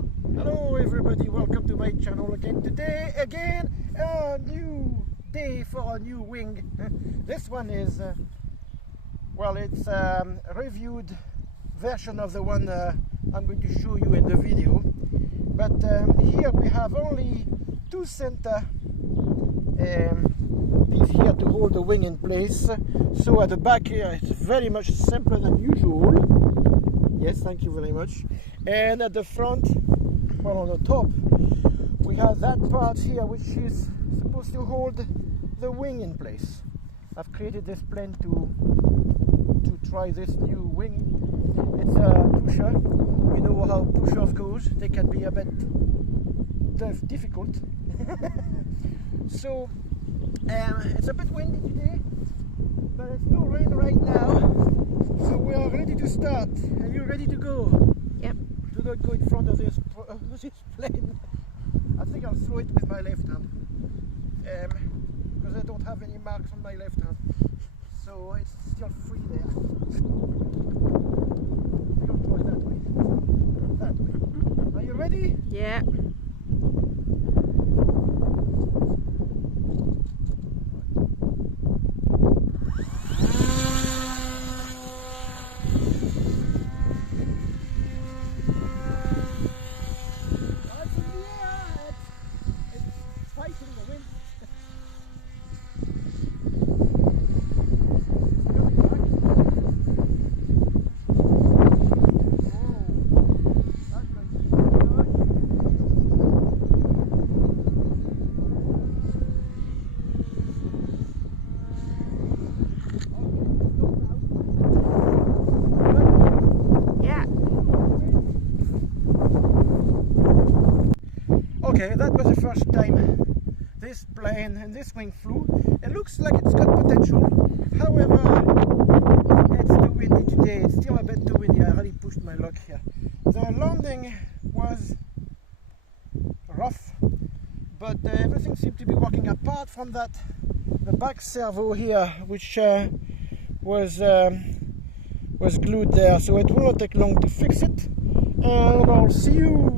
go. Hello everybody, welcome to my channel again. Today again a new day for a new wing. This one is well, it's a reviewed version of the one I'm going to show you in the video, but here we have only two center these here to hold the wing in place. So at the back here it's very much simpler than usual. Yes, thank you very much. And at the front, well, on the top, we have that part here which is supposed to hold the wing in place. I've created this plane to try this new wing. It's a pusher. We know how pushers goes. They can be a bit difficult. So it's a bit windy today, but it's no rain right now. So we are ready to start. Are you ready to go? Yep. Do not go in front of this plane. I think I'll throw it with my left hand, because I don't have any marks on my left hand, so it's still free there. We'll throw it that way. That way. Are you ready? Yeah. Okay, that was the first time this plane and this wing flew. It looks like it's got potential. However, it's too windy today. It's still a bit too windy. I really pushed my luck here. The landing was rough, but everything seemed to be working. Apart from that, the back servo here, which was glued there, so it will not take long to fix it. And I'll see you